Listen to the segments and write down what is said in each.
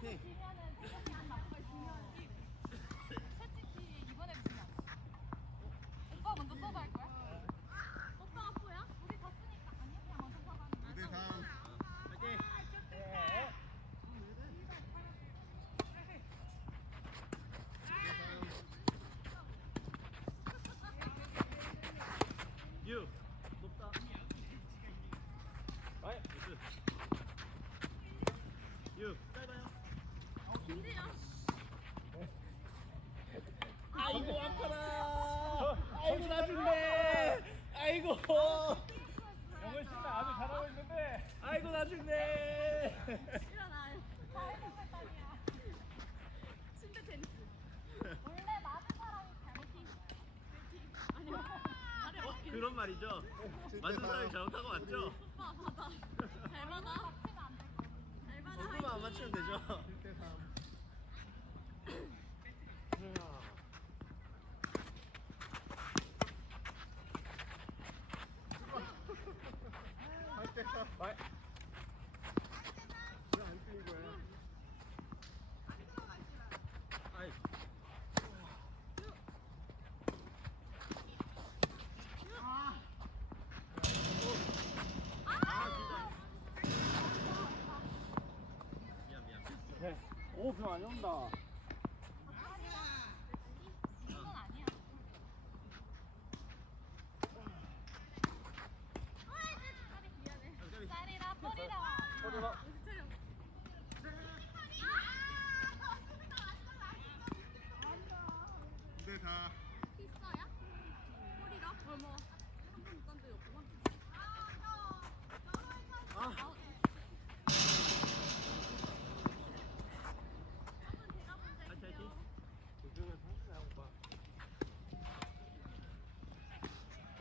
파이팅. 지면은 그냥 나쁜 걸 지면 솔직히 이번에도 지면 오빠 먼저 서브 할 거야? 오빠 앞보야? 우리 졌으니까 아니야 그냥 먼저 서브 하는 거야. 5대3. 파이팅. 유 높다. 아이 유 짧아요. 긴데요? 아이고 아파라. 아이고 나중네. 아이고. 영은 씨가 아주 잘하고 있는데. 아이고 나중네. 일어나요. 사회생활단이야. 침대 테니스. 원래 맞은 사람이 잘못인 거야. 아니요. 말을 어떻게 그런 말이죠. 맞은 사람이 잘못하고 맞죠? 오빠 받아. 잘 받아. 맞히면 안 될 거야. 잘 받아. 얼굴만 안 맞추면 되죠. 1대3. 말. 왜안 뛰는 거야? 아이. 미안 미안. 오, 그 많이 온다. 이건 아니야. 미안해. 쌀이라 뿌리라. 어디가? 근데 다 있어야? 뿌리라? 뭐 한번 못단 적이 없구만. 아. 파이팅 파이팅. 요즘은 상승해 오빠.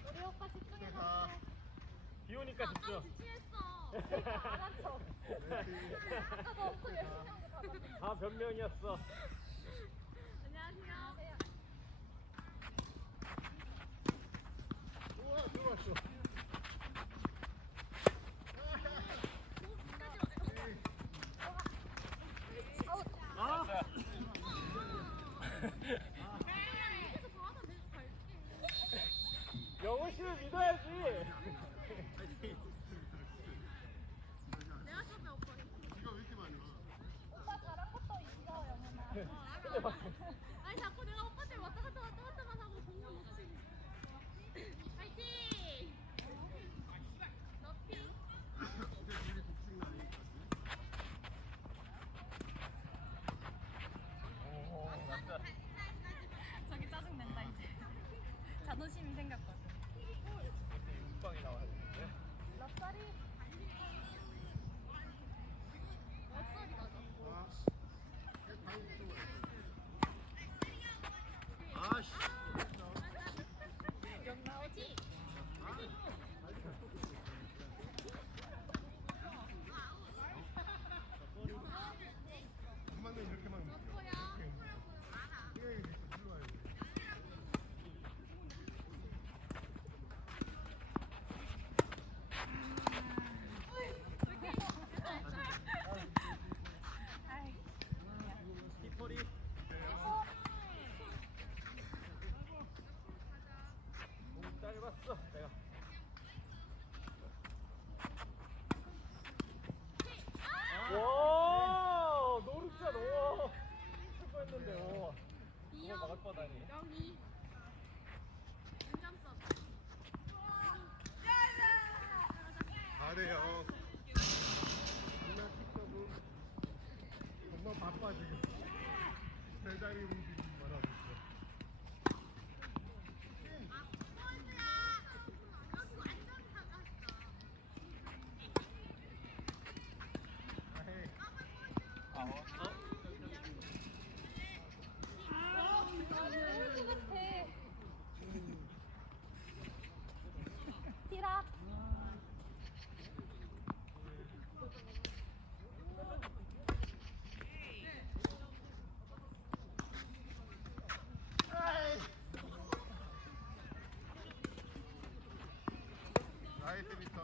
우리 오빠 집중해서 해. 비 오니까 아까 집중. 지치했어. 그러니까 안 한척. 아까도 엄청 열심히 한 거 봐봐. 다 변명이었어. 안녕하세요. 우와 들어왔어. 아. 계속 봐도 계속 갈게. 영은 씨를 믿어야지. 파이팅. 내가 처음에 오빠. 이거 왜 이렇게 많이 와? 오빠 잘한 것도 있어, 영훈아. 아니 자꾸 내가 오빠한테 왔다 갔다만 하고 공을 못 치고. 파이팅! 너피? 근데 둘이 복싱 날이니까. 오, 맞다. 저기 짜증낸다 이제. 자존심이 생겼거든. 그때 육방이 나와야 되는데. 럽살이 럽살이 맞아. 아씨. 영 나오지? 엄마는 이렇게 막 느껴. 너야. 생각이 계속 들어와야 돼. 피퍼리. 너무 짧았어. 내가. 와, 노르자 너. 출발했는데 오. 그걸 막을 뻔하니. 영이 인정성. 잘해요. 누나 틱톡은 정말 바빠 지금. 제자리 움직임 말하고 있어. 아헤이. 아, 어? 티라. 나이스 미터.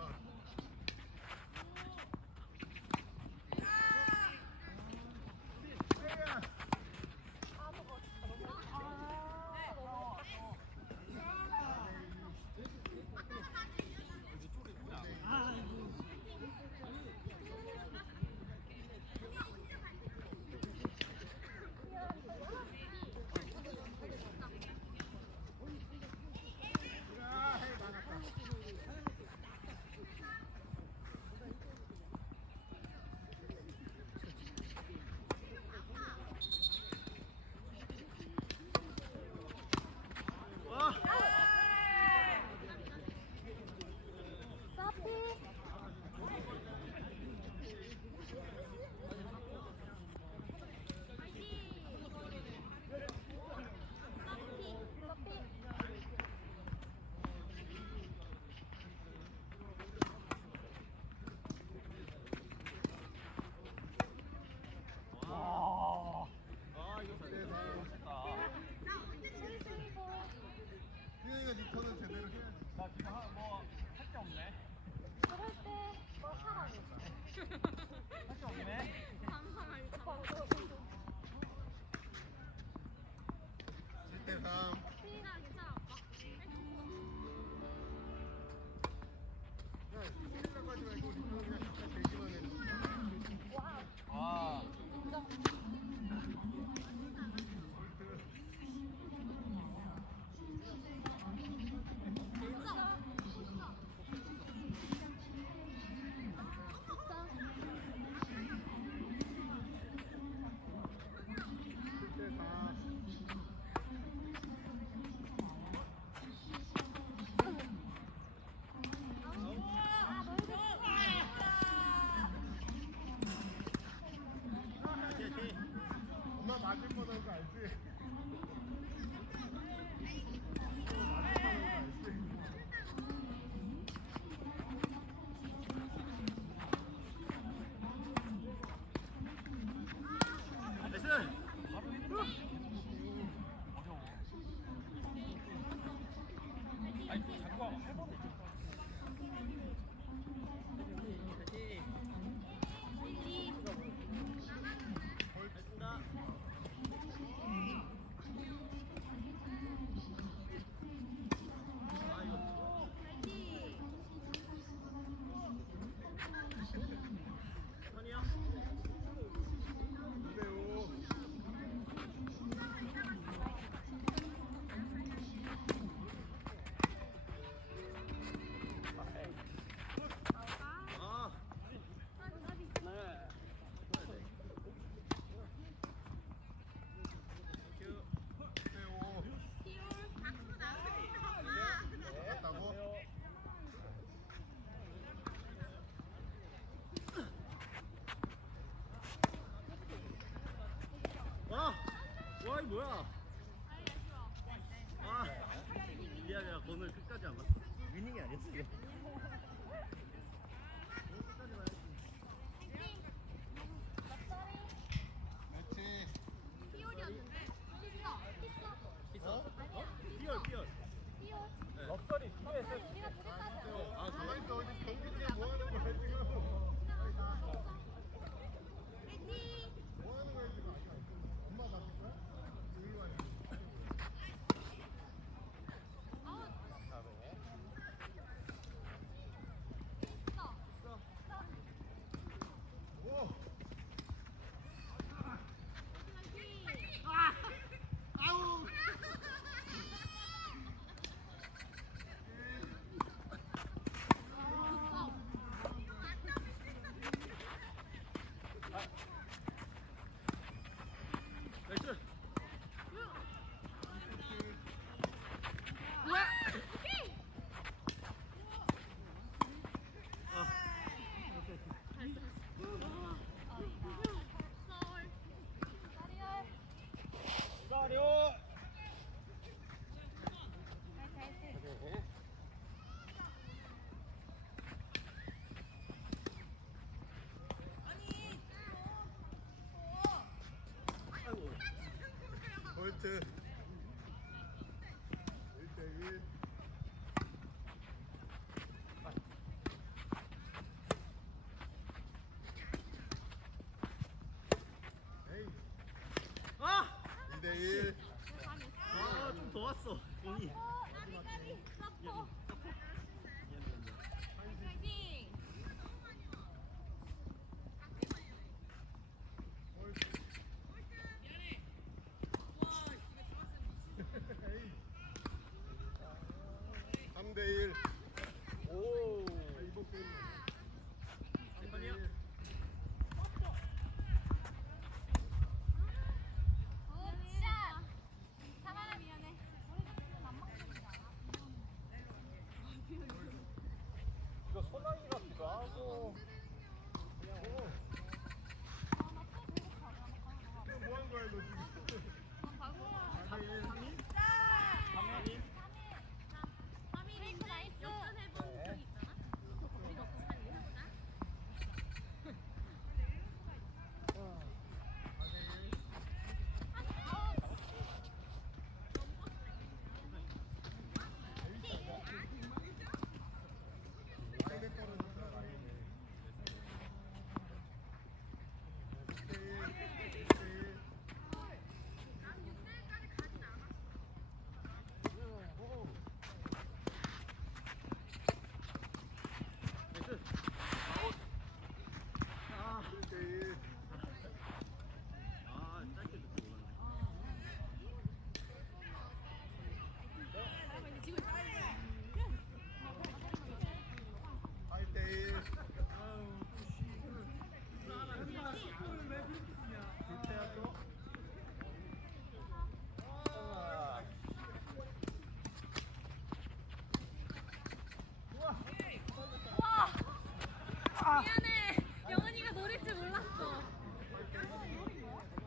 뭐야? 아, 미안해. 오늘 끝까지 안 봤어. 위닝이 아니었어. 이거. 끝까지 봐야지. 그렇지. 피올이었는데? 있어? 삐열. 네. 럭셔리 피했어. 우리가 두 개까지. 아, 가만히 있어. 어디 경기 때 뭐 하는 거야, 지금? 뭐 하는 거야, 지금? 엄마 바뀔 거야? 일로 와야 돼. 오! 아우! 나이스. 가려. 아이고. 볼트. 1대1. 에이, 아! 2대1. 아, 좀 더 왔어. 공이. 에이. 3대1. 오. 이번 게임. 재판이야? 3대1. 이거 소나기 같기도 하고. 지금 뭐 한 거야, 너 지금? 4대1. 3인? 라인에 떨어졌어, 라인에. 1대1. 1대1. 나이스. 아. 1대1. 아, 짧게 듣고 올랐네. 8대1. 아우, 또 쉬고. 왜 그렇게 쓰냐? 교체야 또? 미안해. 영은이가 노릴 줄 몰랐어.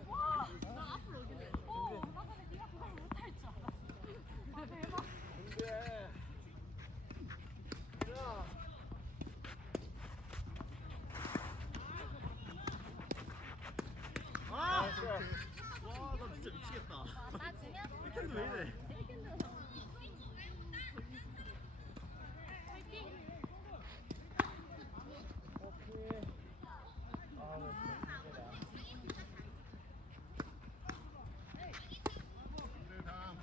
와, 나 앞으로 오길래. 나 근데 네가 그걸 못할 줄 알았어. 대박. 근데. 야. 아! 와, 나 진짜 미치겠다. 나 지면 백핸드 왜 이래? 화이팅. 오케이. 아, 왜 네, 다음.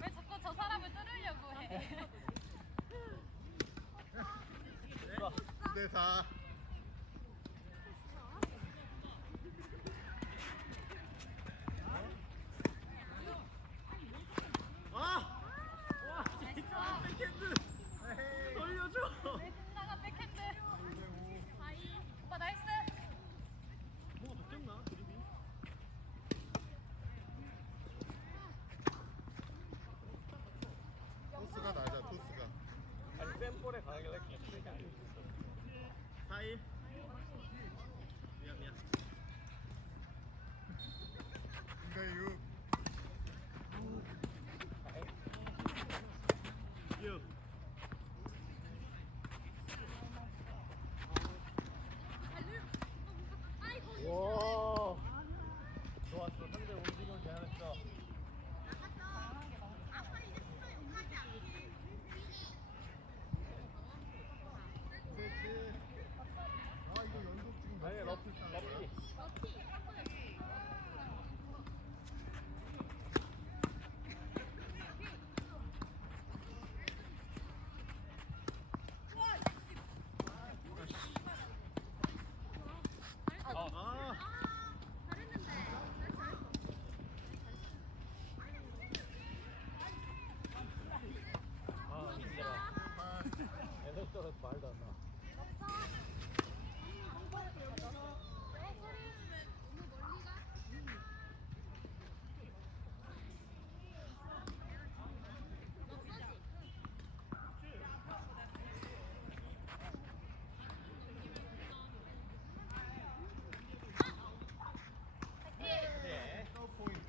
왜 자꾸 저 사람을 뚫으려고 해? 2대4. 아! 와, 진짜 백핸드. 돌려줘. 내 신나간 백핸드. 오빠 나이스. 뭐가 바뀌었나? 드리블? 토스가 낮아, 토스가. 하길래 계속 안 해줬어. 4일. 미안. 이거 6. 와. 좋았어. 상대 움직임 잘했어. 아 이거 연속 지금 아니 러프. 아. 아 진짜. 에너지 떨어서 말도 안 나. 네. 포인트.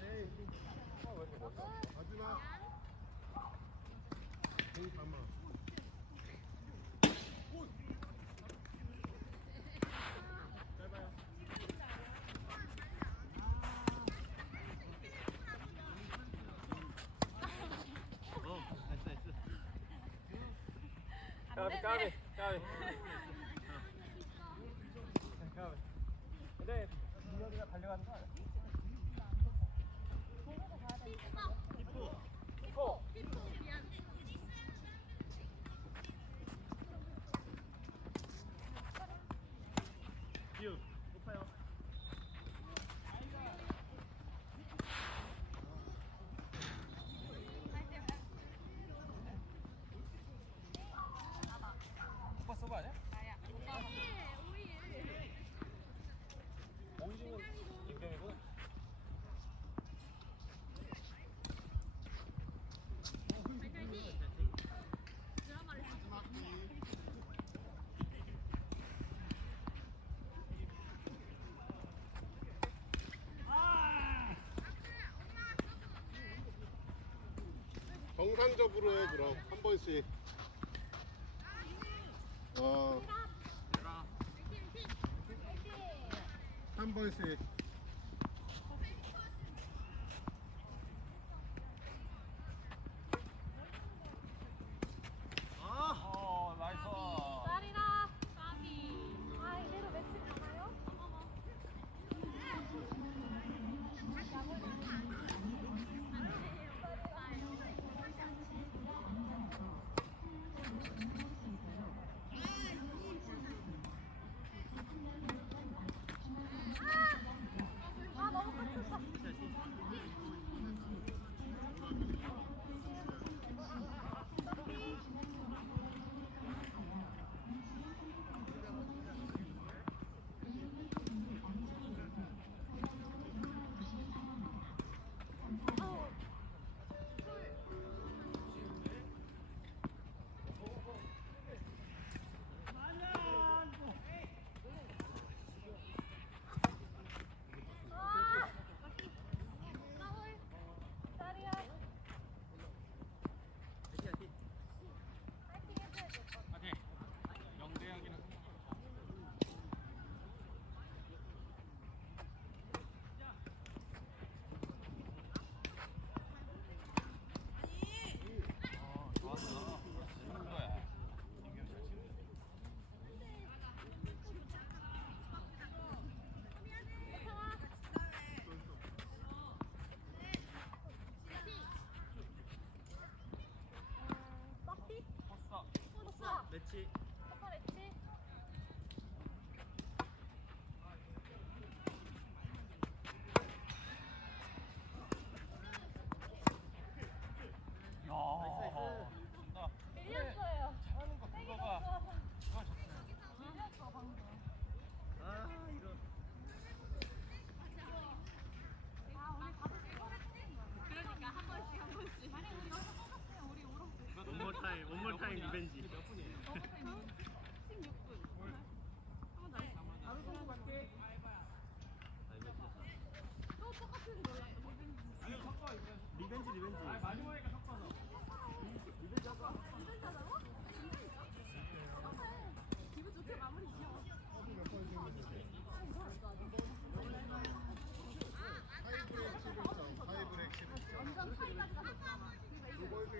왜 이렇게 멋져? 마지막. 거기 담아. 나이스. 까비. 근데 민혁이가 달려가는 거 아니야? 피포. 기우. 높아요. 오빠 서브 아니야? 나야. 오빠 먼저. 오이지는 김경이구나. 정상적으로 해 그럼 한 번씩. 한 번씩. 나이스. 딸이라. 까비. 아 이대로 매치 가나요?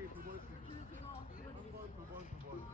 두 번씩. 한 번, 두 번, 두 번.